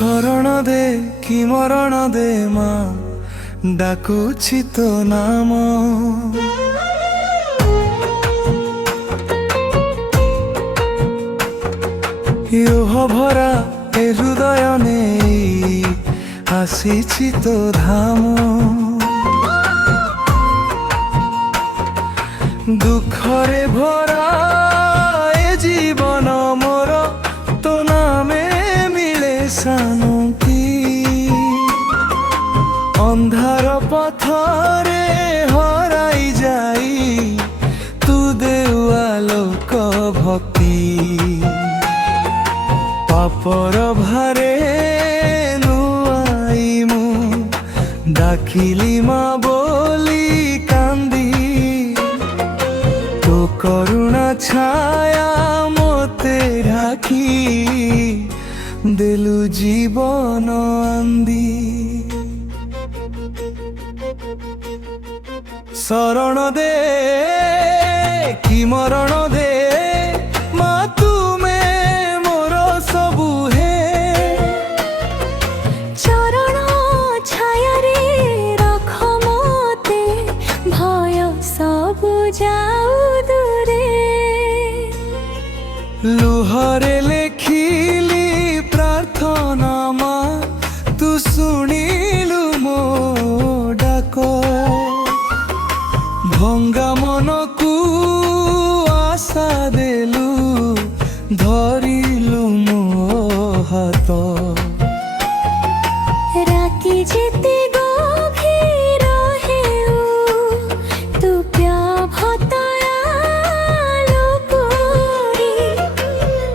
ଶରଣ ଦେ କି ମରଣ ଦେ ମା, ଡାକୁଛି ତୋ ନାମ। ଲୁହ ଭରା ଏ ହୃଦୟ ନେଇ ଆସିଛି ତୋ ଧାମ। ଦୁଃଖରେ ଭରା ଏ ଜୀବନ ମୋର, ତୋ ନାମେ ମିଳେ ଶାନ୍ତି। ଅନ୍ଧାର ପଥରେ ହରାଇ ଯାଇ ତୁ ଦେଉ ଆଲୋକ ଭକ୍ତି। ପାପର ଭାରେ ନୁଆଇ ମୁଁ ଡାକିଲି ମା ବୋଲି କାନ୍ଦି। ତୋ କରୁଣା ଛାୟା ମୋତେ ଢାକି ଦେଲୁ ଜୀବନ ଆନ୍ଦି। ଶରଣ ଦେ କି ମରଣ ଦେ ମା, ତୁମେ ମୋର ସବୁ ହେ। ଚରଣ ଛାୟାରେ ରଖ ମୋତେ, ଭୟ ସବୁ ଯାଉ ଦୂରେ। ଲୁହରେ ଲେଖିଲି ପ୍ରାର୍ଥନା ମା, ତୁ ଶୁଣିଲୁ ମୋ ଡାକ। ଭଙ୍ଗା ମନକୁ ଆଶା ଦେଲୁ, ଧରିଲୁ ମୋ ହାତ। ରାତି ଯେତେ ଗଭୀର ହେଉ, ତୁ ପ୍ରାଭତ ଆଲୋକରେ।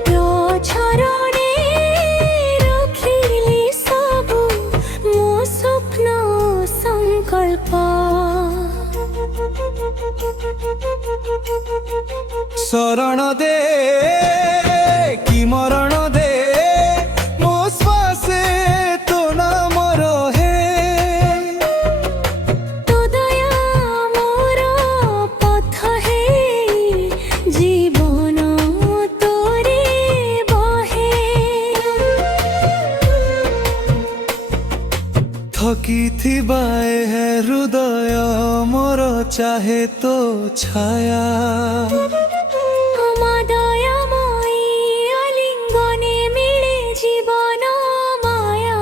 ତୋ ଚରଣେ ରଖିଲି ସବୁ ମୋ ସ୍ୱପ୍ନ ସଂକଳ୍ପ। ଶରଣ ଦେ କି ମରଣ ଦେ ମୋ ଶ୍ୱାସେ ତୋ ନାମ ରହେ। ତୋ ଦୟା ମୋର ପଥ ହେଇ, ଜୀବନ ତୋରେ ବହେ। ଥକିଥିବା ଏ ହୃଦୟ ମୋର ଚାହେ ତୋ ଛାୟା। ମା ଦୟାମୟୀ ଆଲିଙ୍ଗନେ ମିଳେ ଜୀବନ ମାୟା।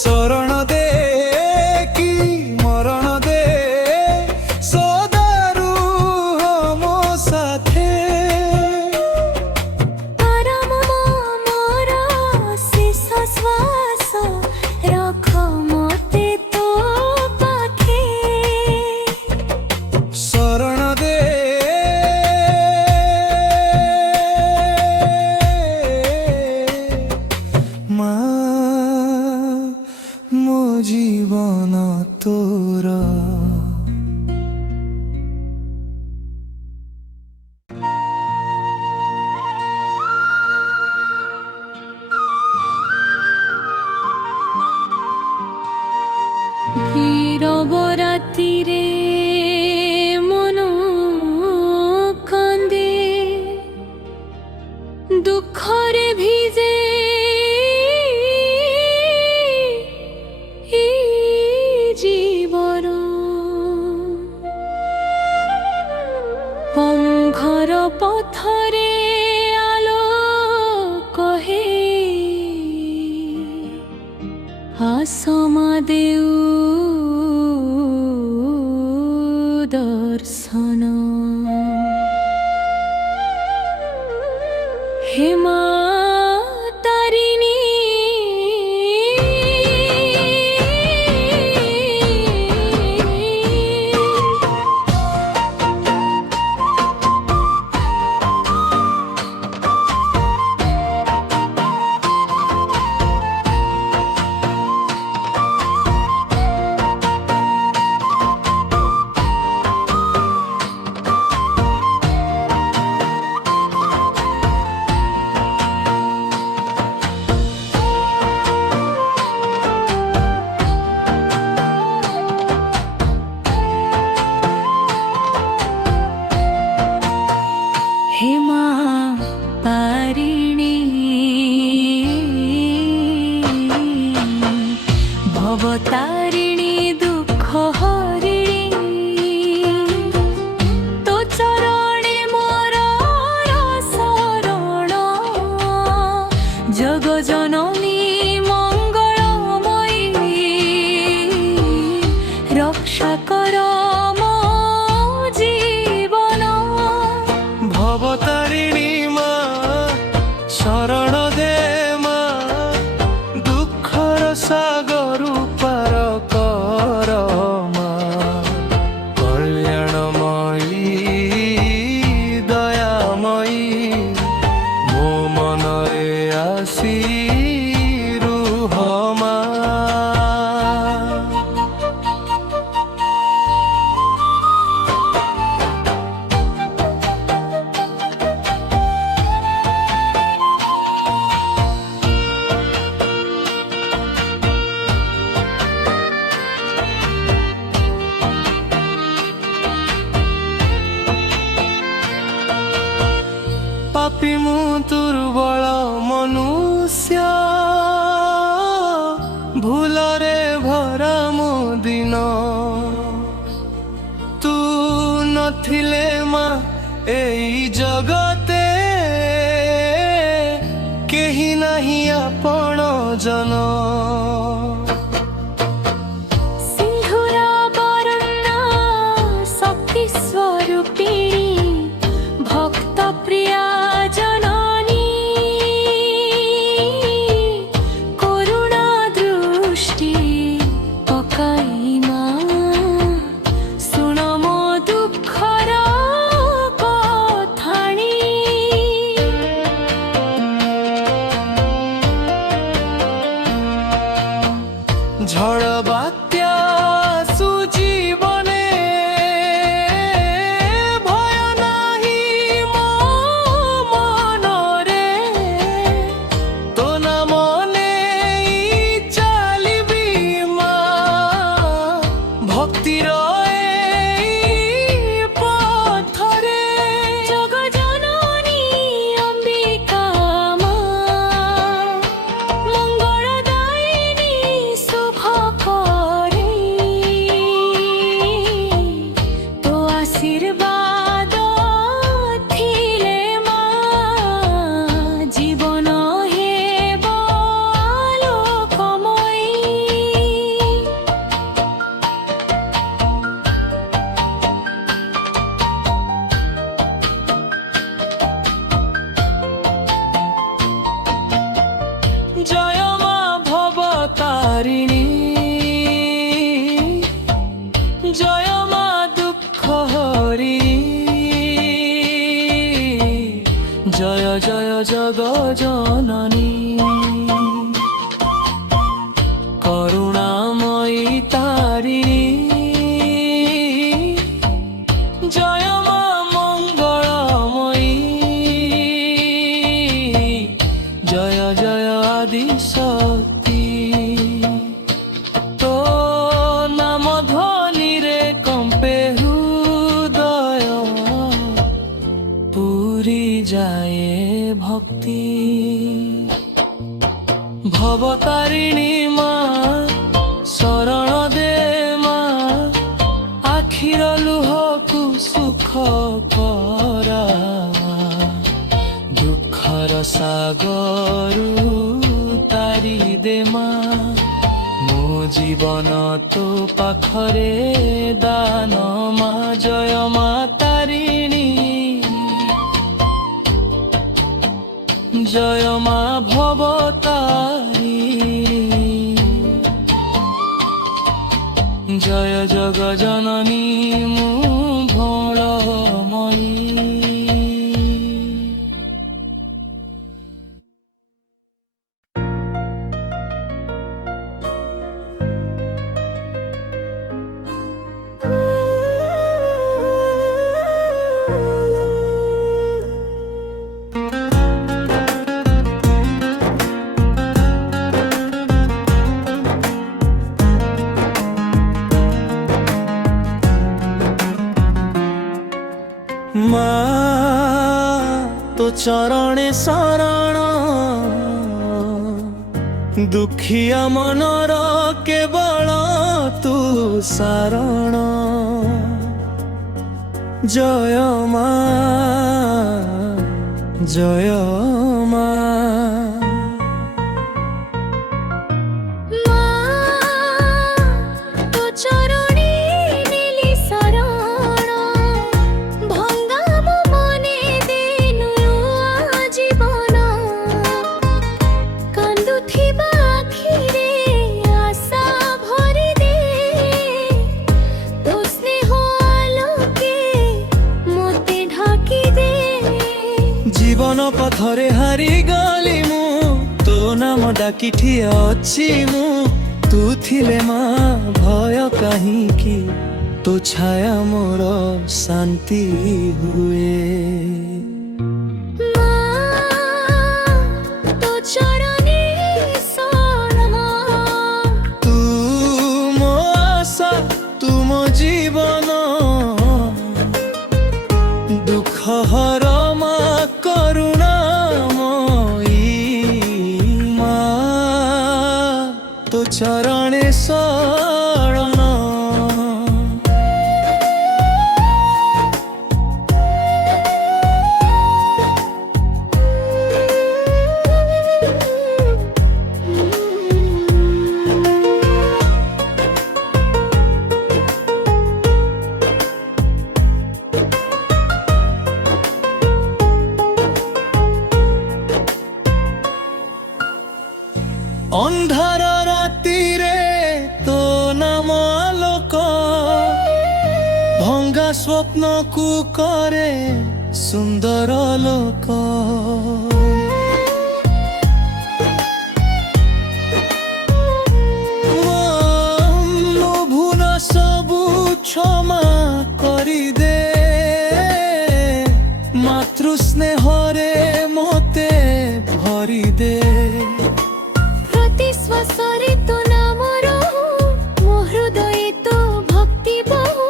ଶରଣ ଦେ କି ମରଣ ଦେ ସଦା ରୁହ ମୋ ସାଥେ। ପରମ ମୋର ଶେଷ ଶ୍ୱାସ, ରଖ ମୋତେ ତୋ ପାଖେ। ଶରଣ ଦେ ମା, ମୋ ଜୀବନ ତୋର। নীরব রাতিরে মন কান্দে, দুঃখরে ভিজে এই জীবন। পঙ্খর পথরে আলো কহে, আসমা দেউ দর্শন। হে মা তারিণী, ତାରିଣୀ ଦୁଃଖ ହରିଣୀ ତୋ ଚରଣେ ମୋର ଶରଣ ଜଗ ଜନନୀ ମଙ୍ଗଳମୟୀ ରକ୍ଷା କର ମୋ ଜୀବନ ভবতারিণী মা শরণ দে মা দুঃখর সাগর পার কর মা কল্যাণময়ী দয়াময়ী মো মনরে আসি রুহ মা। পাপি মু দুর্বল মনুষ্য ভুলরে ভরা মো দিন তু নথিলে মা এই জগতে কেহি নাহি আপন জন সিন্ধুরা বরণ্যা শক্তি স্বরূপিণী ভক্ত প্রিয়া জননী করুণা দৃষ্টি পকাই মা শুণ মো দুঃখর কথাণী ঝড় বাত্যা সুজীবনে ভয় নাহি মো মনরে তো না মনে চালিবি মা ভক্তির এই পথরে জগ জননী অম্বিকা মা মঙ্গলদায়িনী শুভ করে তো আশীর্বাদ থিলে মা জীবন হেব আলোকময়ী জয় মা ভবতারিণী জয় মা দুঃখ হরিণী জয় জয় জগ জননী করুণাময়ী তারিণী জয় মা মঙ্গলময়ী জয় জয় আদি শক্তি তো নাম ধ্বনিরে কম্পে হৃদয় পুরি যায় ভক্তি ভবতারিণী মা শরণ দে মা আখির লুহকু সুখ করা দুঃখর সাগরু তারি দে মা ମୋ ଜୀବନ ତୋ ପାଖରେ ଦାନ ମା ଜୟ ମା ତାରିଣୀ ଜୟ ମା ଭବତାରିଣୀ ଜୟ ଜଗ ଜନନୀ ମୁଁ ଭୋଳମୟୀ। মা তো চরণে শরণ ଦୁଃଖିଆ ମନର କେବଳ ତୁ ସାରଣ। ଜୟ ମା ଜୟ ମା। ମା ତୋ ଚରଣେ ନେଲି ଶରଣ, ଭଙ୍ଗା ମୋ ମନେ ଦେଲୁ ନୂଆ ଜୀବନ। କାନ୍ଦୁଥିବା ଆଖିରେ ଆଶା ଭରି ଦେ, ତୋ ସ୍ନେହ ଆଲୋକେ ମୋତେ ଢାକି ଦେ। ଜୀବନ ପଥରେ ହାରିଗଲି ମୁଁ, ତୋ ନାମ ଡାକି ଠିଆ ଅଛି ମୁଁ। ତୁ ଥିଲେ ମା ଭୟ କାହିଁକି, ତୋ ଛାୟା ମୋର ଶାନ୍ତି ହୁଏ। ମା ତୋ ଚରଣେ ଶରଣ, ତୁ ମୋ ଆଶା, ତୁ ମୋ ଜୀବନ। ଦୁଃଖ ହର ମା କରୁଣାମୟୀ ମା, ତୋ ଚରଣେ ଶରଣ। ଅନ୍ଧାର ରାତିରେ ତୋ ନାମ ଆଲୋକ, ଭଙ୍ଗା ସ୍ୱପ୍ନକୁ କରେ ସୁନ୍ଦର ଲୋକ। ମୋ ଭୁଲ ସବୁ କ୍ଷମା କରିଦେ, ମାତୃ ସ୍ନେହରେ ମୋତେ ଭରିଦେ। ପ୍ରତି ଶ୍ୱାସରେ ତୋ ନାମ ରହୁ, ମୋ ହୃଦଏ ତୋ ଭକ୍ତି ବହୁ।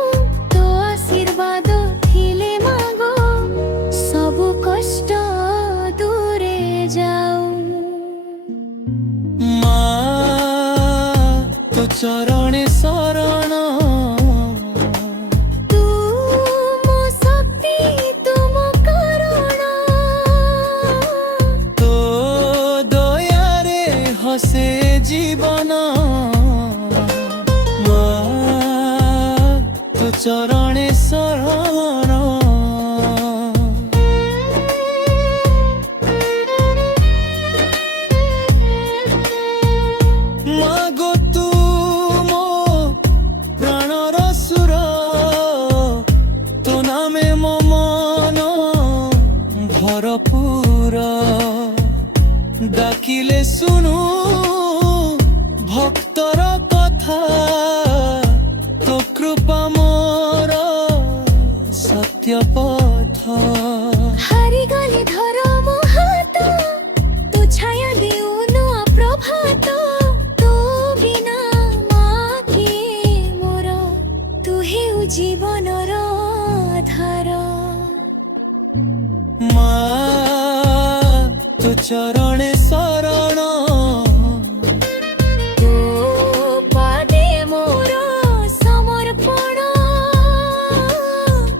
ତୋ ଆଶୀର୍ବାଦ ଥିଲେ ମାଗ, ସବୁ କଷ୍ଟ ଦୂରେ ଯାଉ। ମା ତୋ ଚରଣେ ଶରଣ, ତୁ ମୋ ଶକ୍ତି, ତୁ ମୋ କାରଣ। ତୋ ଦୟାରେ ହସେ ଜୀବନ। ମା ତୋ ଚରଣେ ଶରଣ। ମାଗୋ ତୁ ମୋ ପ୍ରାଣର ସୁର, ତୋ ନାମେ ମୋ ମନ ଭରପୁର। ଡାକିଲେ ଶୁଣୁ ଭକ୍ତର କଥା, ତୋ କୃପା ମୋର ସତ୍ୟ ପଥ। ହାରିଗଲେ ଧର ମୋ ହାତ, ତୋ ଛାୟା ଦେଉ ନୂଆ ପ୍ରଭାତ। ତୋ ବିନା ମା କିଏ ମୋର, ତୁ ହେଉ ଜୀବନର ଆଧାର। ମା ତୋ ଚରଣେ ଶରଣ, ତୋ ପାଦେ ମୋର ସମର୍ପଣ।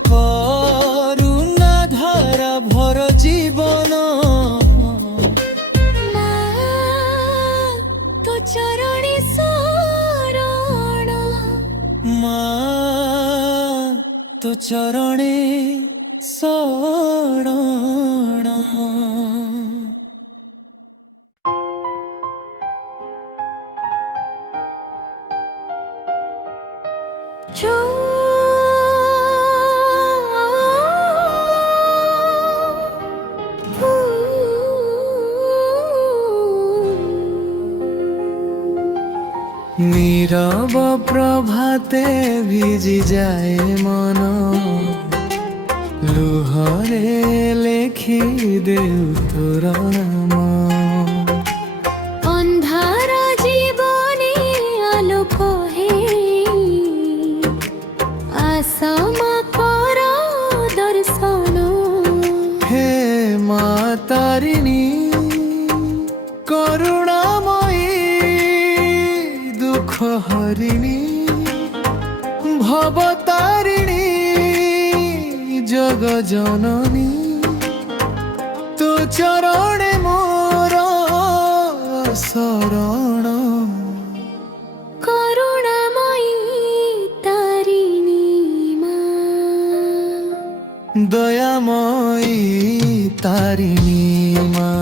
କରୁଣା ଧାରା ଭର ଜୀବନ। ମା ତୋ ଚରଣେ ଶରଣ, ମା ତୋ ଚରଣେ ଶରଣ। নীরব প্রভাতে ভিজি যায় মন, লুহরে লেখি দেউ তোর নাম। ଅନ୍ଧାର ଜୀବନେ ଆଲୋକ ହେଇ, ଆସ ମା କର ଦର୍ଶନ। হে মা তারিণী করুণাময়ী হরিণী ভবতারিণী জগ জননী তু চরণে মোর শরণ করুণাময়ী তারিণী মা দয়াময়ী তারিণী মা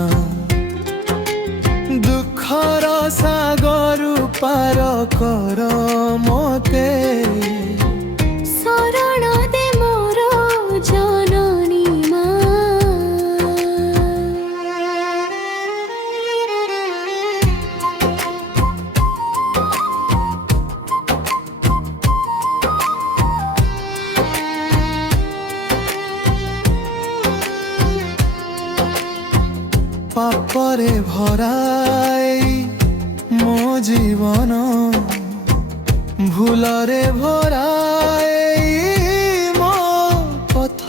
দুঃখর সাগর পার কর মতে শরণ দে মোর জননী মা পাপরে ভরাই মো জীবন ভুলরে ভরাই মো পথ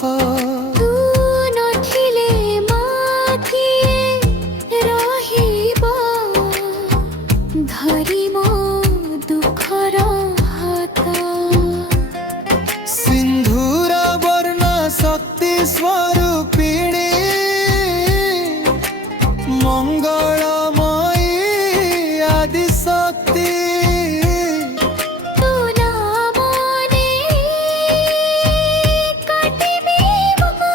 তু নথিলে মা কিଏ ରହିବ ଧରି ମୋ ଦୁଃଖର ହାତ সিন্ধুর বর্ণা শক্তি স্বরূপিণী মঙ্গলময়ী আদি শক্তি ତୁ ନାମନେ କାଟିବି ମୁଁ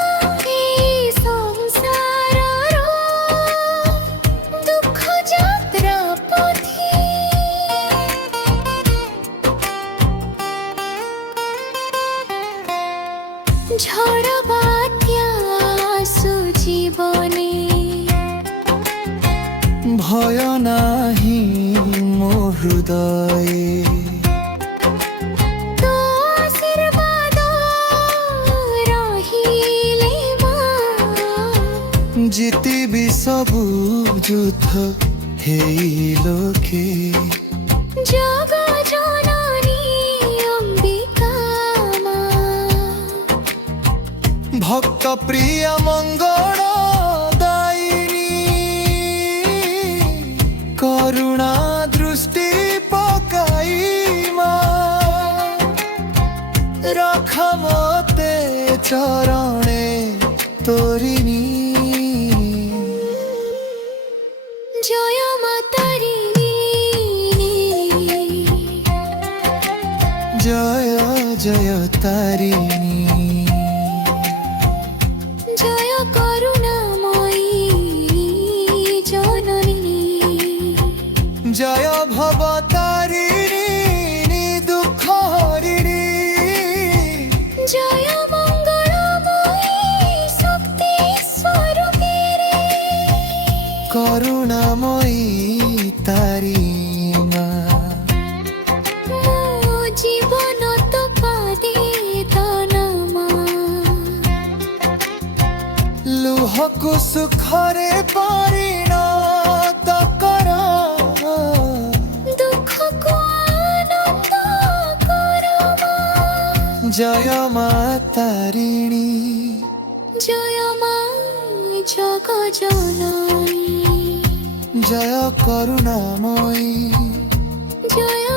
ଏଇ ସଂସାରର ଦୁଃଖ ଯାତ୍ରା ପଥି ঝড় বাତ୍যা আସୁ জীবনে ভয় নাহি মো হৃদয়ে তো আশীর্বাদ রহিলে মা জিতিবি সবু যুদ্ধ হেই লোকে জগ জননী অম্বিকা মা ভক্ত প্রিয় মঙ্গল দায়িনী করুণা দৃষ্টি পকাই মা রখ মতে চরণে তোরিণী জয় মা তারিণী জয় জয় তারিণী জয় করুণাময়ী জননী জয় ভবতারিণী দুঃখ হরিণী জয় মঙ্গলময়ী শক্তি স্বরূপিণী করুণাময়ী তারিমা ମୋ ଜୀବନ ତୋ ପାଦେ ତନମା ଲୁହକୁ ସୁଖରେ ପରିଣତ କର ଦୁଃଖକୁ ଆନନ୍ଦ କର ମା ଜୟ ମା ତାରିଣୀ ଜୟ ମା ଜଗ ଜନନୀ জয় করুণাময়ী জয়